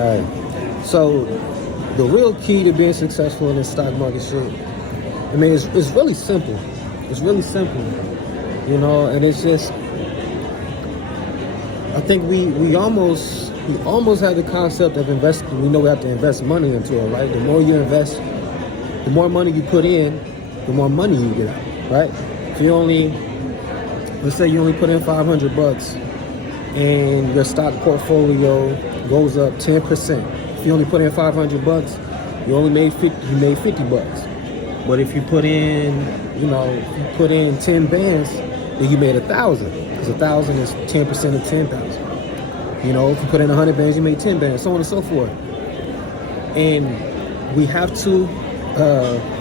All right. So the real key to being successful in the stock market shit, I mean, it's really simple. It's really simple, you know, and it's just, I think we almost have the concept of investing. We know we have to invest money into it, right? The more you invest, the more money you put in, the more money you get out, right? If you let's say you only put in $500 and your stock portfolio goes up 10%. If you only put in $500, you only made $50. But if you put in, if you put in 10 bands, then you made 1,000. Because 1,000 is 10% of 10,000. You know, if you put in 100 bands, you made 10 bands, so on and so forth. And we have to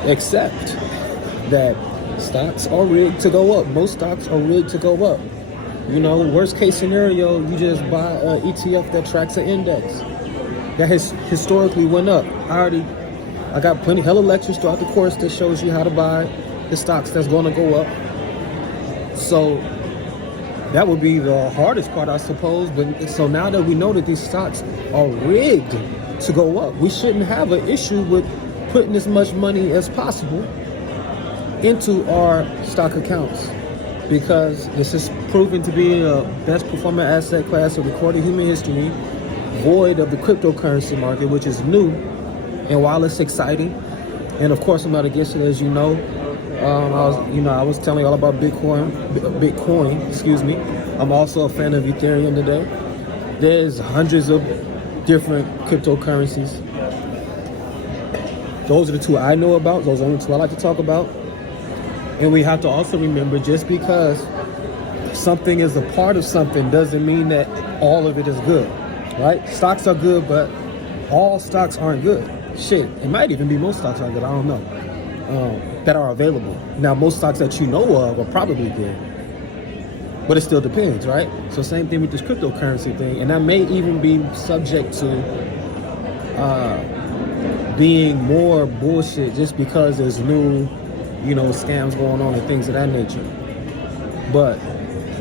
accept that stocks are rigged to go up. Most stocks are rigged to go up. You know, worst case scenario, you just buy an ETF that tracks an index that has historically went up. I got hella lectures throughout the course that shows you how to buy the stocks that's going to go up. So that would be the hardest part, I suppose. But so now that we know that these stocks are rigged to go up, we shouldn't have an issue with putting as much money as possible into our stock accounts, because this is proven to be the best performing asset class of recorded human history, void of the cryptocurrency market, which is new. And while it's exciting, and of course I'm not against it, as you know, I was telling you all about Bitcoin, excuse me. I'm also a fan of Ethereum today. There's hundreds of different cryptocurrencies. Those are the two I know about. Those are the only two I like to talk about. And we have to also remember, just because something is a part of something doesn't mean that all of it is good, right? Stocks are good, but all stocks aren't good. Shit, it might even be most stocks are good, I don't know, that are available. Now, most stocks that you know of are probably good, but it still depends, right? So same thing with this cryptocurrency thing, and that may even be subject to being more bullshit just because there's new, scams going on and things of that nature. But,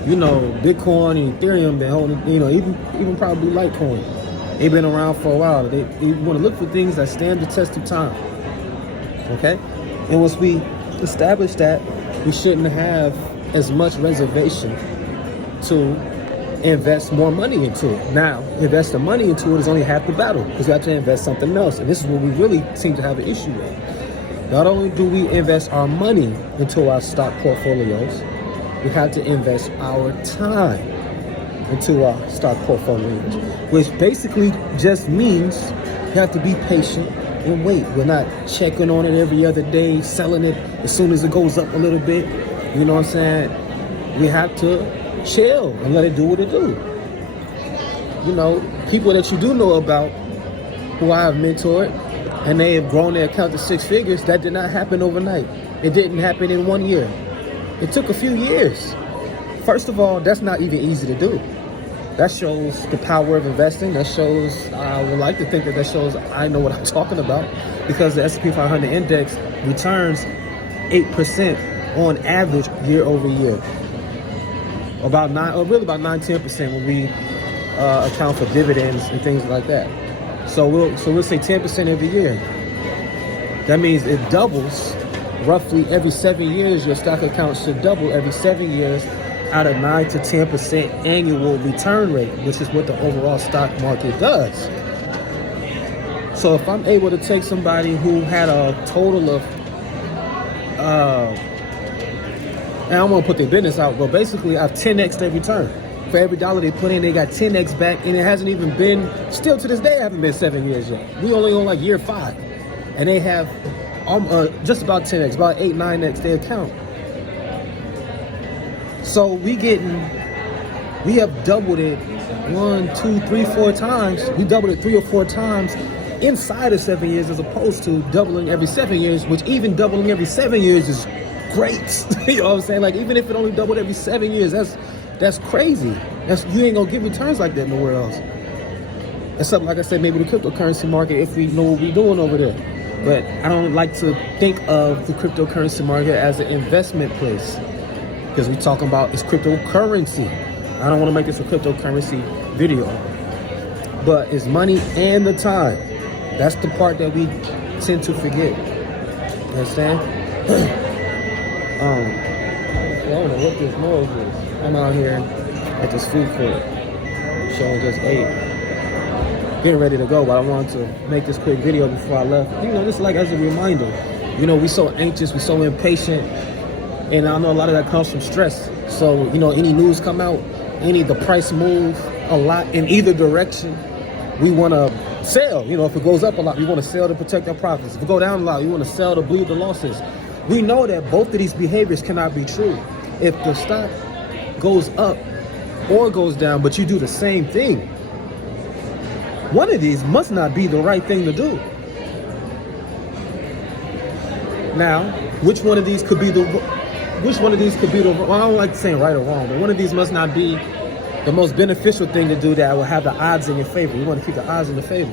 Bitcoin and Ethereum, they hold, even probably Litecoin, they've been around for a while. They want to look for things that stand the test of time. Okay? And once we establish that, we shouldn't have as much reservation to invest more money into it. Now, investing money into it is only half the battle, because you have to invest something else. And this is what we really seem to have an issue with. Not only do we invest our money into our stock portfolios, we have to invest our time into our stock portfolios, which basically just means you have to be patient and wait. We're not checking on it every other day, selling it as soon as it goes up a little bit. You know what I'm saying? We have to chill and let it do what it do. People that you do know about who I have mentored, and they have grown their account to 6 figures, that did not happen overnight. It didn't happen in 1 year. It took a few years. First of all, that's not even easy to do. That shows the power of investing. That shows, I would like to think that shows I know what I'm talking about, because the S&P 500 index returns 8% on average year over year. About 9-10% when we account for dividends and things like that. So we'll say 10% every year. That means it doubles roughly every 7 years. Your stock account should double every 7 years at a 9 to 10% annual return rate, which is what the overall stock market does. So if I'm able to take somebody who had a total of, and I don't want to put their business out, but basically I've 10x their return. For every dollar they put in, they got 10x back, and it hasn't even been, still to this day, it haven't been 7 years yet. We only on like year 5, and they have just about 10x, about 8-9x their account. So we have doubled it 1, 2, 3, 4 times. We doubled it 3 or 4 times inside of 7 years, as opposed to doubling every 7 years, which even doubling every 7 years is great. You know what I'm saying? Like, even if it only doubled every 7 years, that's crazy. You ain't gonna get returns like that nowhere else. Except, like I said, maybe the cryptocurrency market, if we know what we're doing over there. But I don't like to think of the cryptocurrency market as an investment place, because we're talking about it's cryptocurrency. I don't want to make this a cryptocurrency video. but it's money and the time. That's the part that we tend to forget. You understand? I don't know what this noise is. I'm out here at this food court. Sean just ate. Getting ready to go, but I wanted to make this quick video before I left. You know, just like as a reminder. You know, we so anxious, we so impatient, and I know a lot of that comes from stress. So, you know, any news come out, the price move a lot in either direction, we want to sell. You know, if it goes up a lot, we want to sell to protect our profits. If it go down a lot, we want to sell to bleed the losses. We know that both of these behaviors cannot be true. If the stock goes up or goes down, but you do the same thing, one of these must not be the right thing to do. Now, which one of these could be the well, I don't like saying right or wrong, but one of these must not be the most beneficial thing to do that will have the odds in your favor. We want to keep the odds in the favor.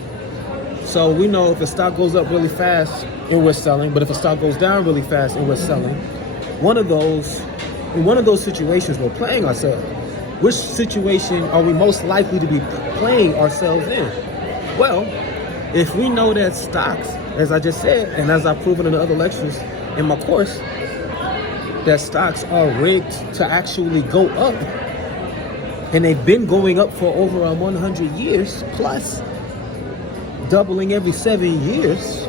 So we know if a stock goes up really fast and we're selling, but if a stock goes down really fast and we're selling, in one of those situations we're playing ourselves. Which situation are we most likely to be playing ourselves in? Well, if we know that stocks, as I just said, and as I've proven in the other lectures in my course, that stocks are rigged to actually go up, and they've been going up for over 100 years plus, doubling every 7 years,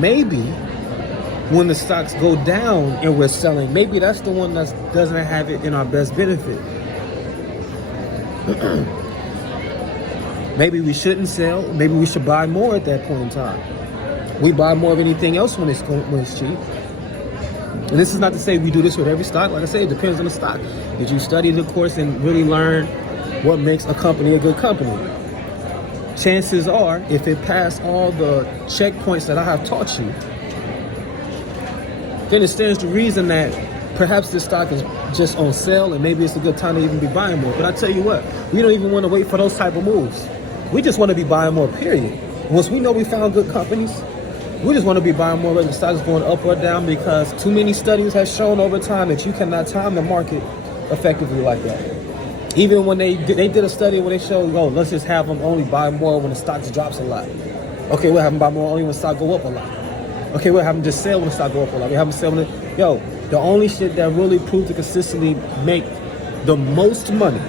maybe when the stocks go down and we're selling, maybe that's the one that doesn't have it in our best benefit. Maybe we shouldn't sell. Maybe we should buy more at that point in time. We buy more of anything else when it's cheap. And this is not to say we do this with every stock. Like I said, it depends on the stock. Did you study the course and really learn what makes a company a good company? Chances are, if it passed all the checkpoints that I have taught you, then it stands to reason that perhaps this stock is just on sale and maybe it's a good time to even be buying more. But I tell you what, we don't even want to wait for those type of moves. We just want to be buying more, period. Once we know we found good companies, we just want to be buying more whether the stock is going up or down, because too many studies have shown over time that you cannot time the market effectively like that. Even when they did a study where they showed, oh, let's just have them only buy more when the stock drops a lot. Okay, we'll have them buy more only when the stock go up a lot. Okay, we'll have them just sell when the stock go up a lot. We have them sell when the only shit that really proved to consistently make the most money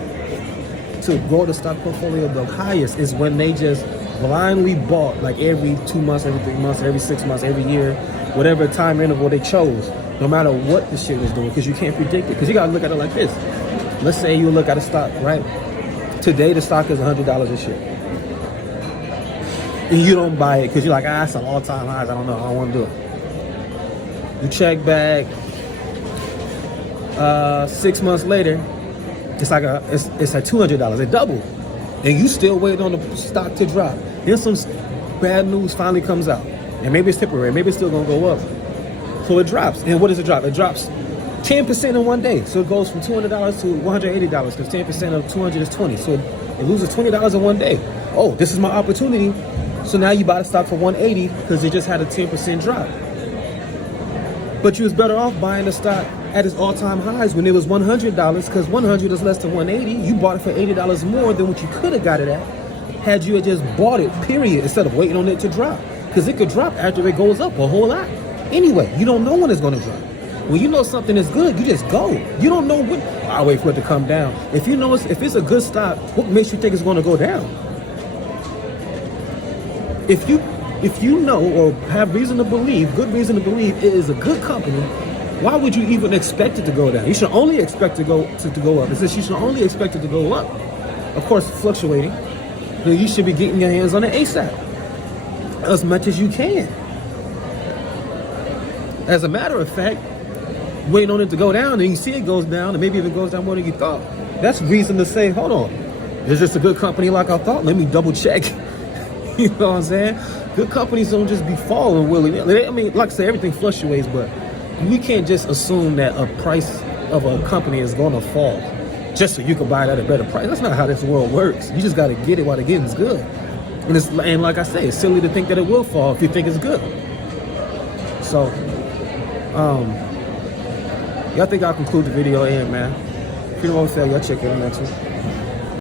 to grow the stock portfolio the highest is when they just blindly bought, like every 2 months, every 3 months, every 6 months, every year, whatever time interval they chose, no matter what the shit was doing, because you can't predict it. Because you got to look at it like this. Let's say you look at a stock, right? Today the stock is $100 a share. And you don't buy it because you're like, that's an all-time highs. I don't know. I don't want to do it. You check back 6 months later, it's at $200. It doubled. And you still waiting on the stock to drop. Then some bad news finally comes out. And maybe it's temporary. Maybe it's still going to go up. So it drops. And what does it drop? It drops 10% in one day. So it goes from $200 to $180 because 10% of 200 is 20. So it loses $20 in one day. Oh, this is my opportunity. So now you buy the stock for $180 because it just had a 10% drop. But you was better off buying the stock at its all-time highs when it was $100, because 100 is less than 180. You bought it for $80 more than what you could have got it at had you had just bought it, period, instead of waiting on it to drop. Because it could drop after it goes up a whole lot. Anyway, you don't know when it's going to drop. When you know something is good, you just go. You don't know when. I'll wait for it to come down. If you know if it's a good stock, what makes you think it's going to go down? If you know or have reason to believe, good reason to believe it is a good company, why would you even expect it to go down? You should only expect to go up. It says you should only expect it to go up. Of course, fluctuating. Then you should be getting your hands on it ASAP, as much as you can. As a matter of fact, waiting on it to go down, and you see it goes down, and maybe if it goes down more than you thought, that's reason to say, hold on, is this a good company like I thought? Let me double check. You know what I'm saying? Good companies don't just be falling willy-nilly. I mean, like I say, everything fluctuates, but we can't just assume that a price of a company is going to fall just so you can buy it at a better price. That's not how this world works. You just got to get it while the getting's good. And like I say, it's silly to think that it will fall if you think it's good. So, y'all think I'll conclude the video in, man. If you don't want to fail, y'all check out the next one.